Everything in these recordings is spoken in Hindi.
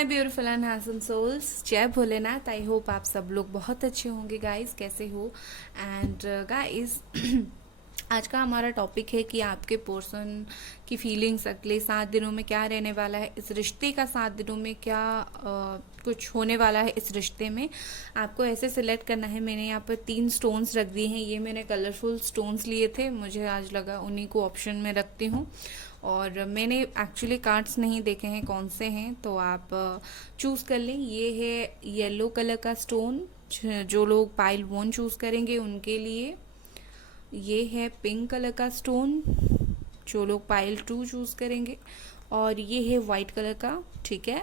My beautiful and handsome souls, जय भोलेनाथ। आई होप आप सब लोग बहुत अच्छे होंगे गाइस। कैसे हो? एंड गाइस आज का हमारा टॉपिक है कि आपके पर्सन की फीलिंग्स अगले 7 दिनों में क्या रहने वाला है, इस रिश्ते का 7 दिनों में क्या कुछ होने वाला है। इस रिश्ते में आपको ऐसे सिलेक्ट करना है। मैंने यहाँ पर 3 स्टोन्स रख दिए हैं। ये मैंने कलरफुल स्टोन्स लिए थे, मुझे आज लगा उन्हीं को ऑप्शन में रखती हूँ। और मैंने एक्चुअली कार्ड्स नहीं देखे हैं कौन से हैं, तो आप चूज़ कर लें। ये है येलो कलर का स्टोन, जो लोग पाइल 1 चूज़ करेंगे उनके लिए। ये है पिंक कलर का स्टोन, जो लोग पाइल 2 चूज़ करेंगे। और ये है वाइट कलर का, ठीक है,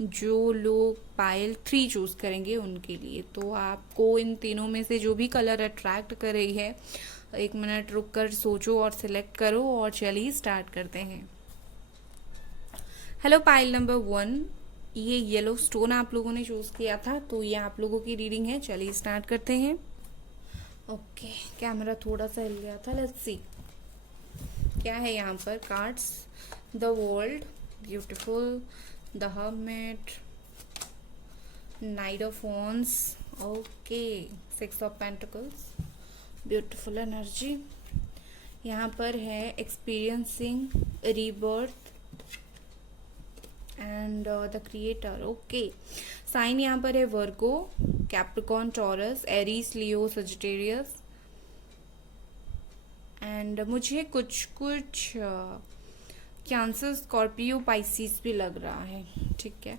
जो लोग पाइल 3 चूज़ करेंगे उनके लिए। तो आपको इन तीनों में से जो भी कलर अट्रैक्ट कर रही है, 1 मिनट रुक कर सोचो और सिलेक्ट करो, और चलिए स्टार्ट करते हैं। हेलो पाइल नंबर 1, ये येलो स्टोन आप लोगों ने चूज़ किया था, तो ये आप लोगों की रीडिंग है। चलिए स्टार्ट करते हैं। ओके, कैमरा थोड़ा सा हिल गया था। लेट्स सी क्या है यहाँ पर। Cards, the world, beautiful, the hermit, knight of wands, okay, 6 of pentacles, beautiful energy. यहाँ पर है experiencing rebirth and the creator, okay. Sign यहाँ पर है Virgo, Capricorn, Taurus, Aries, Leo, Sagittarius. And मुझे कुछ कैंसर, स्कॉर्पियो, पाइसिस भी लग रहा है, ठीक है।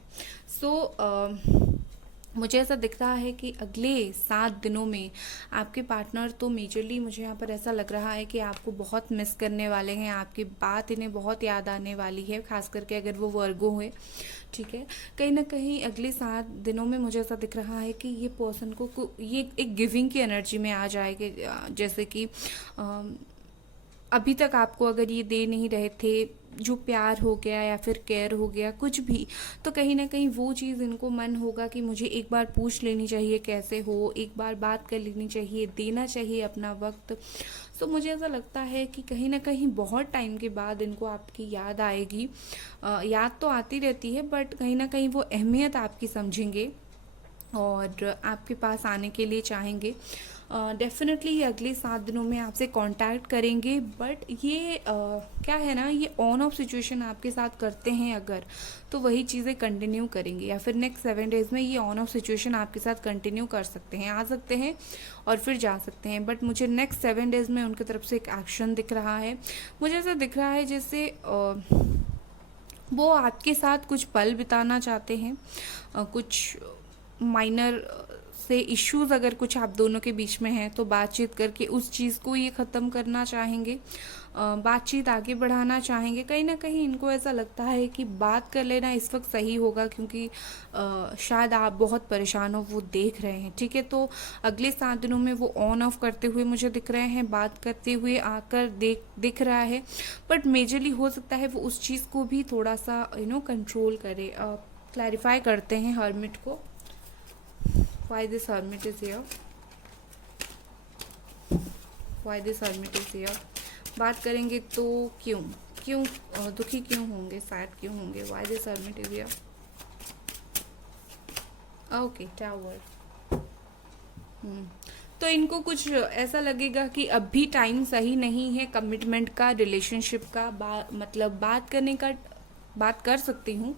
सो मुझे ऐसा दिख रहा है कि अगले 7 दिनों में आपके पार्टनर तो मेजरली, मुझे यहाँ पर ऐसा लग रहा है कि आपको बहुत मिस करने वाले हैं। आपकी बात इन्हें बहुत याद आने वाली है, खास करके अगर वो वर्गो हुए, ठीक है। कहीं ना कहीं अगले 7 दिनों में मुझे ऐसा दिख रहा है कि ये पर्सन को ये एक गिविंग की एनर्जी में आ जाएगी। जैसे कि अभी तक आपको अगर ये दे नहीं रहे थे, जो प्यार हो गया या फिर केयर हो गया, कुछ भी, तो कहीं ना कहीं वो चीज़ इनको मन होगा कि मुझे एक बार पूछ लेनी चाहिए कैसे हो, एक बार बात कर लेनी चाहिए, देना चाहिए अपना वक्त। सो मुझे ऐसा लगता है कि कहीं ना कहीं बहुत टाइम के बाद इनको आपकी याद आएगी। याद तो आती रहती है, बट कहीं ना कहीं वो अहमियत आपकी समझेंगे और आपके पास आने के लिए चाहेंगे। डेफिनेटली ये अगले 7 दिनों में आपसे कांटेक्ट करेंगे। बट ये क्या है ना, ये ऑन ऑफ सिचुएशन आपके साथ करते हैं अगर, तो वही चीज़ें कंटिन्यू करेंगे, या फिर नेक्स्ट 7 डेज़ में ये ऑन ऑफ सिचुएशन आपके साथ कंटिन्यू कर सकते हैं, आ सकते हैं और फिर जा सकते हैं। बट मुझे नेक्स्ट 7 डेज़ में उनकी तरफ से एक एक्शन दिख रहा है। मुझे ऐसा दिख रहा है जैसे वो आपके साथ कुछ पल बिताना चाहते हैं। कुछ माइनर से इश्यूज अगर कुछ आप दोनों के बीच में है, तो बातचीत करके उस चीज़ को ये ख़त्म करना चाहेंगे। बातचीत आगे बढ़ाना चाहेंगे। कहीं ना कहीं इनको ऐसा लगता है कि बात कर लेना इस वक्त सही होगा, क्योंकि शायद आप बहुत परेशान हो, वो देख रहे हैं, ठीक है। तो अगले 7 दिनों में वो ऑन ऑफ करते हुए मुझे दिख रहे हैं, बात करते हुए आकर दिख रहा है। बट मेजरली हो सकता है वो उस चीज़ को भी थोड़ा सा कंट्रोल करे। क्लैरिफाई करते हैं हर्मिट को। Why this hermit is here? Why this hermit is here? बात करेंगे तो क्यों दुखी क्यों होंगे, सैड क्यों होंगे? Why this hermit is here? Okay, tower. तो इनको कुछ ऐसा लगेगा कि अभी टाइम सही नहीं है कमिटमेंट का, रिलेशनशिप का, मतलब बात करने का। बात कर सकती हूँ,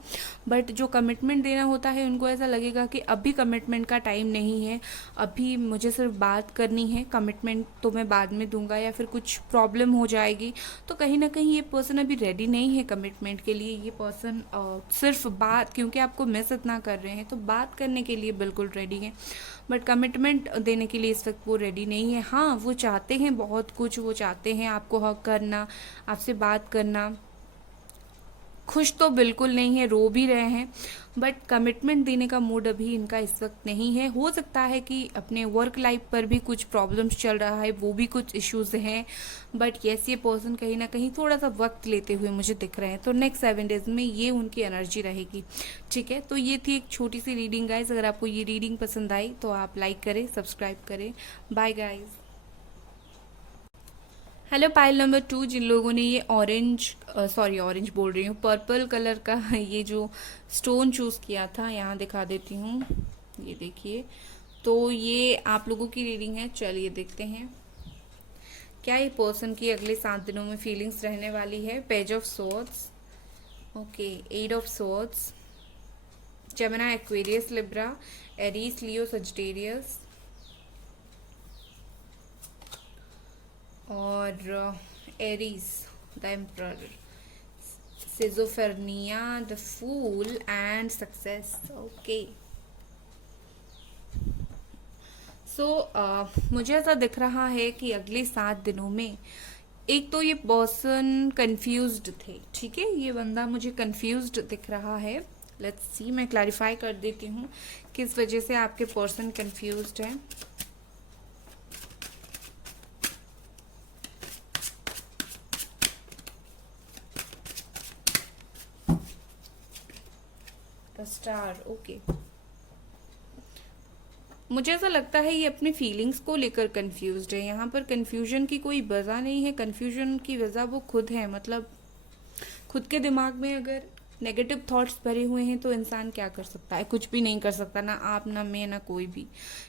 बट जो कमिटमेंट देना होता है उनको ऐसा लगेगा कि अभी कमिटमेंट का टाइम नहीं है, अभी मुझे सिर्फ बात करनी है, कमिटमेंट तो मैं बाद में दूंगा, या फिर कुछ प्रॉब्लम हो जाएगी। तो कहीं ना कहीं ये पर्सन अभी रेडी नहीं है कमिटमेंट के लिए। ये पर्सन सिर्फ बात, क्योंकि आपको मिस इतना कर रहे हैं, तो बात करने के लिए बिल्कुल रेडी है, बट कमिटमेंट देने के लिए इस वक्त वो रेडी नहीं है। हाँ, वो चाहते हैं बहुत कुछ, वो चाहते हैं आपको हक करना, आपसे बात करना। खुश तो बिल्कुल नहीं है, रो भी रहे हैं, बट कमिटमेंट देने का मूड अभी इनका इस वक्त नहीं है। हो सकता है कि अपने वर्क लाइफ पर भी कुछ प्रॉब्लम्स चल रहा है, वो भी कुछ इश्यूज हैं, बट यस, ये पर्सन कहीं ना कहीं थोड़ा सा वक्त लेते हुए मुझे दिख रहे हैं। तो नेक्स्ट 7 डेज में ये उनकी एनर्जी रहेगी, ठीक है। तो ये थी एक छोटी सी रीडिंग गाइज। अगर आपको ये रीडिंग पसंद आई तो आप लाइक करें, सब्सक्राइब करें। Bye guys. Hello pile number 2, जिन लोगों ने ये ऑरेंज बोल रही हूँ, पर्पल कलर का ये जो स्टोन चूज़ किया था, यहाँ दिखा देती हूँ, ये देखिए। तो ये आप लोगों की रीडिंग है, चलिए देखते हैं क्या ये पर्सन की अगले 7 दिनों में फीलिंग्स रहने वाली है। Page of swords, okay, eight of swords, Gemini, Aquarius, Libra, Aries, Leo, Sagittarius और Aries, the emperor, schizophrenia, the fool and success. Okay, so मुझे ऐसा दिख रहा है कि अगले 7 दिनों में एक तो ये पर्सन कंफ्यूज्ड थे, ठीक है, ये बंदा मुझे कंफ्यूज्ड दिख रहा है। लेट्स सी, मैं क्लैरिफाई कर देती हूँ किस वजह से आपके पर्सन कंफ्यूज्ड है। The star, okay. मुझे ऐसा लगता है ये अपनी फीलिंग्स को लेकर कंफ्यूज्ड है। यहाँ पर कंफ्यूजन की कोई वजह नहीं है, कंफ्यूजन की वजह वो खुद है। मतलब खुद के दिमाग में अगर नेगेटिव थॉट्स भरे हुए हैं तो इंसान क्या कर सकता है? कुछ भी नहीं कर सकता, ना आप, ना मैं, ना कोई भी,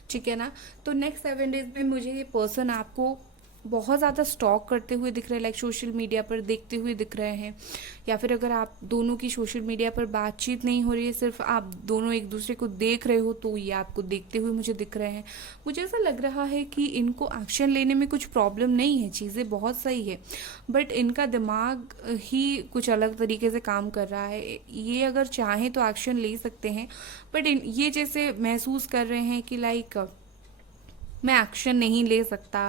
ठीक है ना। तो नेक्स्ट 7 डेज में मुझे ये पर्सन आपको बहुत ज़्यादा स्टॉक करते हुए दिख रहे हैं, लाइक सोशल मीडिया पर देखते हुए दिख रहे हैं, या फिर अगर आप दोनों की सोशल मीडिया पर बातचीत नहीं हो रही है, सिर्फ आप दोनों एक दूसरे को देख रहे हो, तो ये आपको देखते हुए मुझे दिख रहे हैं। मुझे ऐसा लग रहा है कि इनको एक्शन लेने में कुछ प्रॉब्लम नहीं है, चीज़ें बहुत सही है, बट इनका दिमाग ही कुछ अलग तरीके से काम कर रहा है। ये अगर चाहें तो एक्शन ले सकते हैं, बट ये जैसे महसूस कर रहे हैं कि लाइक मैं एक्शन नहीं ले सकता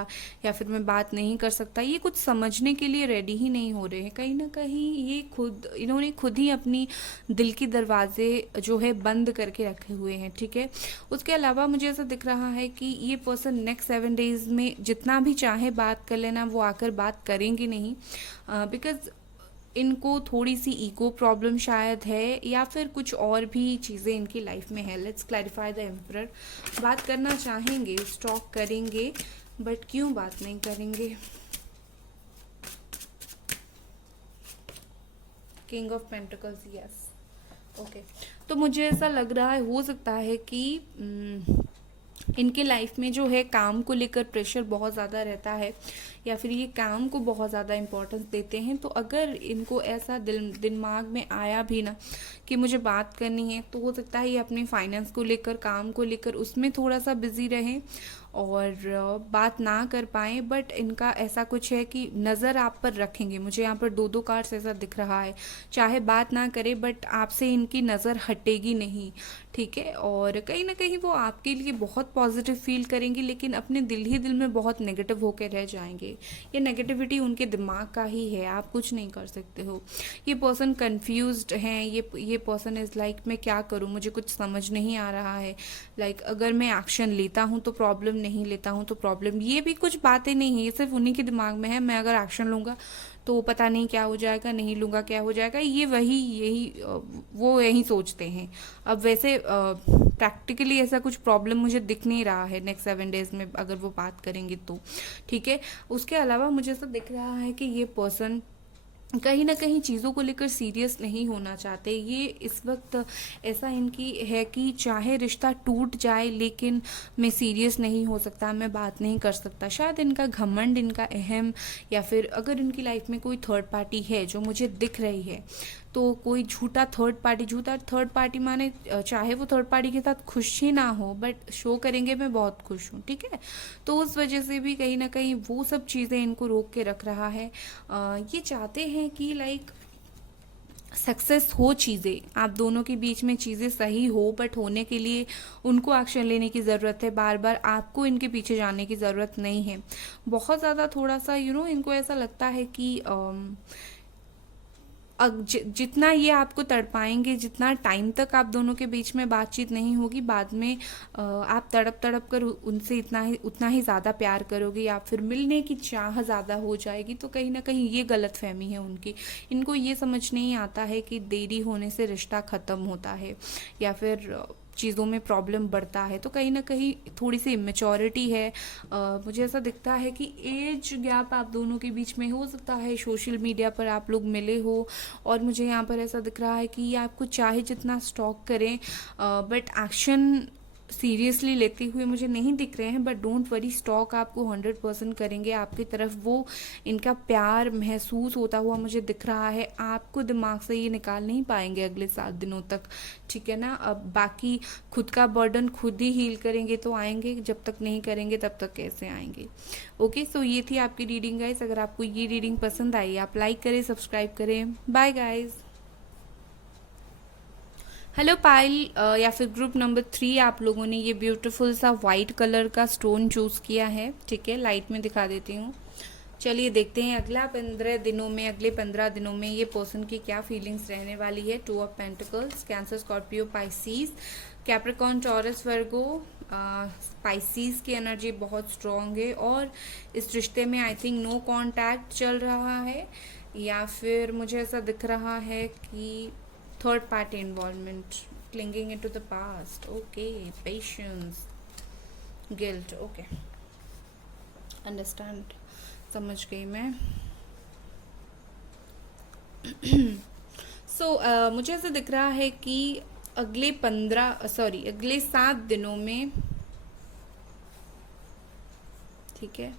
या फिर मैं बात नहीं कर सकता, ये कुछ समझने के लिए रेडी ही नहीं हो रहे हैं। कहीं ना कहीं इन्होंने खुद ही अपनी दिल की दरवाजे जो है बंद करके रखे हुए हैं, ठीक है। उसके अलावा मुझे ऐसा दिख रहा है कि ये पर्सन नेक्स्ट 7 डेज में जितना भी चाहे बात कर लेना, वो आकर बात करेंगे नहीं, बिकॉज इनको थोड़ी सी ईगो प्रॉब्लम शायद है, या फिर कुछ और भी चीज़ें इनकी लाइफ में है। Let's clarify the emperor. बात करना चाहेंगे, स्टॉक करेंगे, बट क्यों बात नहीं करेंगे? King of pentacles, yes, okay. तो मुझे ऐसा लग रहा है, हो सकता है कि इनके लाइफ में जो है काम को लेकर प्रेशर बहुत ज़्यादा रहता है, या फिर ये काम को बहुत ज़्यादा इम्पोर्टेंस देते हैं। तो अगर इनको ऐसा दिमाग में आया भी ना कि मुझे बात करनी है, तो हो सकता है ये अपने फाइनेंस को लेकर, काम को लेकर उसमें थोड़ा सा बिजी रहें और बात ना कर पाएँ। बट इनका ऐसा कुछ है कि नज़र आप पर रखेंगे। मुझे यहाँ पर 2 कार्ड्स ऐसा दिख रहा है, चाहे बात ना करे बट आपसे इनकी नज़र हटेगी नहीं, ठीक है। और कहीं ना कहीं वो आपके लिए बहुत पॉजिटिव फील करेंगे, लेकिन अपने दिल ही दिल में बहुत नेगेटिव होकर रह जाएंगे। ये नेगेटिविटी उनके दिमाग का ही है, आप कुछ नहीं कर सकते हो। ये पर्सन कंफ्यूज्ड हैं, ये पर्सन इज़ लाइक मैं क्या करूँ, मुझे कुछ समझ नहीं आ रहा है। लाइक अगर मैं एक्शन लेता हूँ तो प्रॉब्लम, नहीं लेता हूँ तो प्रॉब्लम। ये भी कुछ बातें नहीं है, ये सिर्फ उन्हीं के दिमाग में है। मैं अगर एक्शन लूँगा तो पता नहीं क्या हो जाएगा, नहीं लूँगा क्या हो जाएगा। वो यही सोचते हैं। अब वैसे प्रैक्टिकली ऐसा कुछ प्रॉब्लम मुझे दिख नहीं रहा है नेक्स्ट 7 डेज में, अगर वो बात करेंगे तो, ठीक है। उसके अलावा मुझे ऐसा दिख रहा है कि ये पर्सन कहीं ना कहीं चीज़ों को लेकर सीरियस नहीं होना चाहते। ये इस वक्त ऐसा इनकी है कि चाहे रिश्ता टूट जाए, लेकिन मैं सीरियस नहीं हो सकता, मैं बात नहीं कर सकता। शायद इनका घमंड, इनका अहम, या फिर अगर इनकी लाइफ में कोई थर्ड पार्टी है जो मुझे दिख रही है, तो कोई झूठा थर्ड पार्टी माने चाहे वो थर्ड पार्टी के साथ खुश ही ना हो, बट शो करेंगे मैं बहुत खुश हूँ, ठीक है। तो उस वजह से भी कहीं ना कहीं वो सब चीज़ें इनको रोक के रख रहा है। ये चाहते हैं कि लाइक सक्सेस हो, चीज़ें आप दोनों के बीच में चीज़ें सही हो, बट होने के लिए उनको एक्शन लेने की ज़रूरत है। बार बार आपको इनके पीछे जाने की ज़रूरत नहीं है। बहुत ज़्यादा थोड़ा सा इनको ऐसा लगता है कि जितना ये आपको तड़पाएंगे, जितना टाइम तक आप दोनों के बीच में बातचीत नहीं होगी, बाद में आप तड़प तड़प कर उनसे उतना ही ज़्यादा प्यार करोगे, या फिर मिलने की चाह ज़्यादा हो जाएगी। तो कहीं ना कहीं ये गलत फहमी है उनकी। इनको ये समझ नहीं आता है कि देरी होने से रिश्ता ख़त्म होता है, या फिर चीज़ों में प्रॉब्लम बढ़ता है। तो कहीं ना कहीं थोड़ी सी इमेच्योरिटी है। मुझे ऐसा दिखता है कि एज गैप आप दोनों के बीच में हो सकता है, सोशल मीडिया पर आप लोग मिले हो और मुझे यहाँ पर ऐसा दिख रहा है कि ये आपको चाहे जितना स्टॉक करें बट एक्शन सीरियसली लेते हुए मुझे नहीं दिख रहे हैं। बट डोंट वरी, स्टॉक आपको 100% करेंगे। आपकी तरफ वो इनका प्यार महसूस होता हुआ मुझे दिख रहा है। आपको दिमाग से ये निकाल नहीं पाएंगे अगले 7 दिनों तक, ठीक है ना। अब बाकी खुद का बर्डन खुद ही हील करेंगे तो आएंगे, जब तक नहीं करेंगे तब तक कैसे आएंगे। ओके, सो ये थी आपकी रीडिंग गाइस। अगर आपको ये रीडिंग पसंद आई आप लाइक करें, सब्सक्राइब करें। Bye guys. हेलो पायल, या फिर ग्रुप नंबर 3 आप लोगों ने ये ब्यूटीफुल सा वाइट कलर का स्टोन चूज़ किया है, ठीक है। लाइट में दिखा देती हूँ। चलिए देखते हैं अगले 15 दिनों में ये पर्सन की क्या फीलिंग्स रहने वाली है। 2 of pentacles, cancer, Scorpio, Pisces, Capricorn, taurus, Virgo. Species की एनर्जी बहुत स्ट्रॉन्ग है और इस रिश्ते में आई थिंक नो कांटेक्ट चल रहा है, या फिर मुझे ऐसा दिख रहा है कि third party involvement, clinging into the past. Okay, patience, guilt. Okay, understand, समझ गई मैं। मुझे ऐसा दिख रहा है कि अगले 7 दिनों में, ठीक है,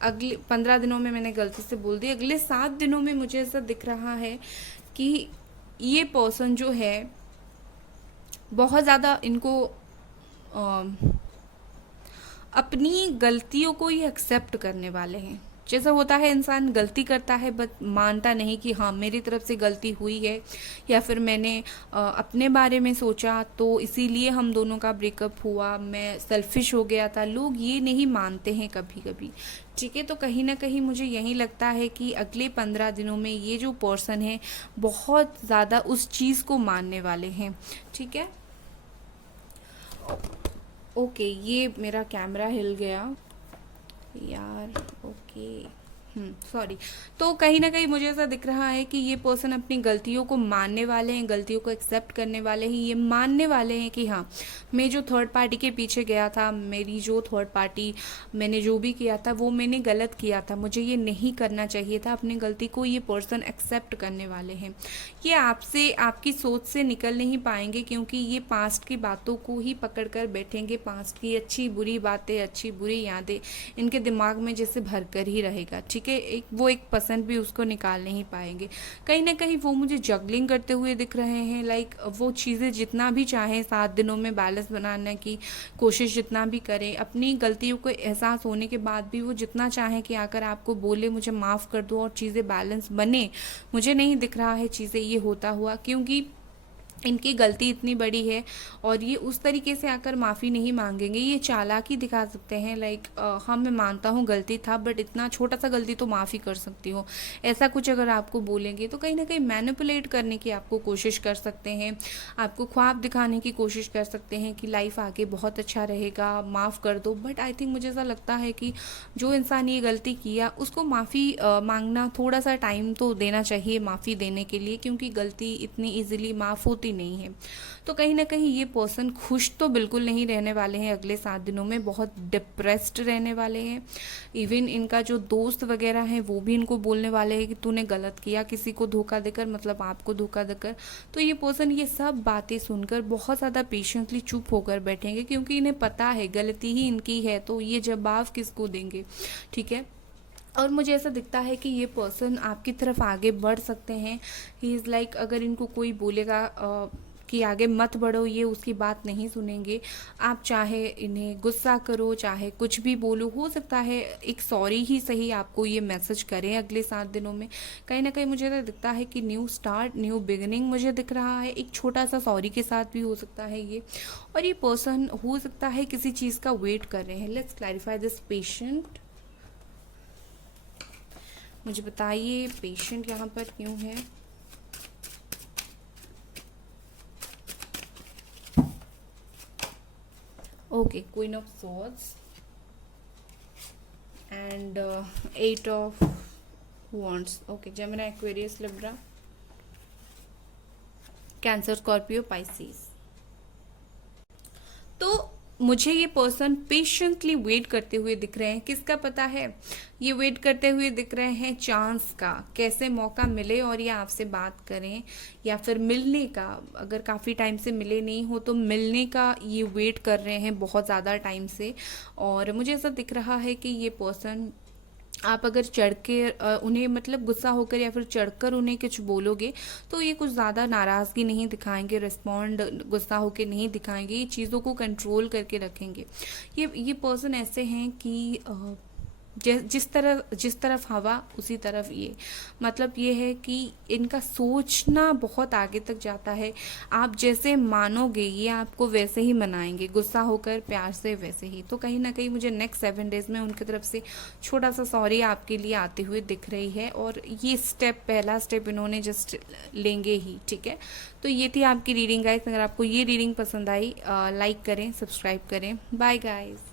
अगले 15 दिनों में मैंने गलती से बोल दी, अगले 7 दिनों में मुझे ऐसा दिख रहा है कि ये पर्सन जो है बहुत ज़्यादा इनको अपनी गलतियों को ही एक्सेप्ट करने वाले हैं। जैसा होता है इंसान गलती करता है बट मानता नहीं कि हाँ मेरी तरफ से गलती हुई है, या फिर मैंने अपने बारे में सोचा तो इसीलिए हम दोनों का ब्रेकअप हुआ, मैं सेल्फिश हो गया था। लोग ये नहीं मानते हैं कभी कभी, ठीक है। तो कहीं ना कहीं मुझे यही लगता है कि अगले 15 दिनों में ये जो पर्सन है बहुत ज़्यादा उस चीज़ को मानने वाले हैं, ठीक है। ओके, ये मेरा कैमरा हिल गया यार। Okay, sorry. तो कहीं ना कहीं मुझे ऐसा दिख रहा है कि ये पर्सन अपनी गलतियों को मानने वाले हैं, गलतियों को एक्सेप्ट करने वाले हैं। ये मानने वाले हैं कि हाँ मैं जो थर्ड पार्टी के पीछे गया था, मेरी जो थर्ड पार्टी, मैंने जो भी किया था वो मैंने गलत किया था, मुझे ये नहीं करना चाहिए था। अपनी गलती को ये पर्सन एक्सेप्ट करने वाले हैं। ये आपसे, आपकी सोच से निकल नहीं पाएंगे क्योंकि ये पास्ट की बातों को ही पकड़ कर बैठेंगे। पास्ट की अच्छी बुरी बातें, अच्छी बुरी यादें इनके दिमाग में जैसे भर कर ही रहेगा, ठीक है। वो एक पसंद भी उसको निकाल नहीं पाएंगे। कहीं ना कहीं वो मुझे जगलिंग करते हुए दिख रहे हैं। लाइक वो चीज़ें जितना भी चाहें 7 दिनों में बैलेंस बनाने की कोशिश जितना भी करें, अपनी गलतियों को एहसास होने के बाद भी वो जितना चाहें कि आकर आपको बोले मुझे माफ़ कर दो और चीज़ें बैलेंस बने, मुझे नहीं दिख रहा है चीज़ें ये होता हुआ, क्योंकि इनकी गलती इतनी बड़ी है और ये उस तरीके से आकर माफ़ी नहीं मांगेंगे। ये चालाकी दिखा सकते हैं, लाइक हाँ मैं मानता हूँ गलती था बट इतना छोटा सा गलती तो माफ़ी कर सकती हूँ, ऐसा कुछ अगर आपको बोलेंगे तो कहीं ना कहीं मैनिपुलेट करने की आपको कोशिश कर सकते हैं, आपको ख्वाब दिखाने की कोशिश कर सकते हैं कि लाइफ आगे बहुत अच्छा रहेगा, माफ़ कर दो। बट आई थिंक मुझे ऐसा लगता है कि जो इंसान ये गलती किया उसको माफ़ी मांगना, थोड़ा सा टाइम तो देना चाहिए माफ़ी देने के लिए, क्योंकि गलती इतनी ईजिली माफ़ होती नहीं है। तो कहीं ना कहीं ये पर्सन खुश तो बिल्कुल नहीं रहने वाले हैं अगले 7 दिनों में, बहुत डिप्रेस्ड रहने वाले हैं। इवन इनका जो दोस्त वगैरह है वो भी इनको बोलने वाले हैं कि तूने गलत किया, किसी को धोखा देकर, मतलब आपको धोखा देकर। तो ये पर्सन ये सब बातें सुनकर बहुत ज़्यादा पेशेंटली चुप होकर बैठेंगे, क्योंकि इन्हें पता है गलती ही इनकी है, तो ये जवाब किसको देंगे, ठीक है। और मुझे ऐसा दिखता है कि ये पर्सन आपकी तरफ आगे बढ़ सकते हैं। ही इज़ लाइक, अगर इनको कोई बोलेगा कि आगे मत बढ़ो, ये उसकी बात नहीं सुनेंगे। आप चाहे इन्हें गुस्सा करो, चाहे कुछ भी बोलो, हो सकता है एक सॉरी ही सही आपको ये मैसेज करें अगले 7 दिनों में। कहीं ना कहीं मुझे ऐसा दिखता है कि न्यू स्टार्ट, न्यू बिगिनिंग मुझे दिख रहा है। एक छोटा सा सॉरी के साथ भी हो सकता है ये। और ये पर्सन हो सकता है किसी चीज़ का वेट कर रहे हैं। Let's clarify this patient. मुझे बताइए पेशेंट यहाँ पर क्यों है। Okay, queen of swords and 8 of wands. Okay, Gemini, Aquarius, Libra. Cancer, Scorpio, Pisces. तो मुझे ये पर्सन पेशेंटली वेट करते हुए दिख रहे हैं। किसका पता है? ये वेट करते हुए दिख रहे हैं चांस का, कैसे मौका मिले और ये आपसे बात करें, या फिर मिलने का, अगर काफ़ी टाइम से मिले नहीं हो तो मिलने का ये वेट कर रहे हैं बहुत ज़्यादा टाइम से। और मुझे ऐसा दिख रहा है कि ये पर्सन, आप अगर चढ़ के उन्हें मतलब गुस्सा होकर या फिर चढ़कर उन्हें कुछ बोलोगे तो ये कुछ ज़्यादा नाराज़गी नहीं दिखाएंगे, रिस्पॉन्ड गुस्सा होकर नहीं दिखाएंगे, ये चीज़ों को कंट्रोल करके रखेंगे। ये पर्सन ऐसे हैं कि जिस तरफ हवा उसी तरफ ये, मतलब ये है कि इनका सोचना बहुत आगे तक जाता है। आप जैसे मानोगे ये आपको वैसे ही मनाएंगे, गुस्सा होकर प्यार से वैसे ही। तो कहीं ना कहीं मुझे नेक्स्ट 7 डेज में उनकी तरफ से छोटा सा सॉरी आपके लिए आते हुए दिख रही है, और ये स्टेप, पहला स्टेप इन्होंने जस्ट लेंगे ही, ठीक है। तो ये थी आपकी रीडिंग गाइस। अगर आपको ये रीडिंग पसंद आई, लाइक करें, सब्सक्राइब करें। Bye guys.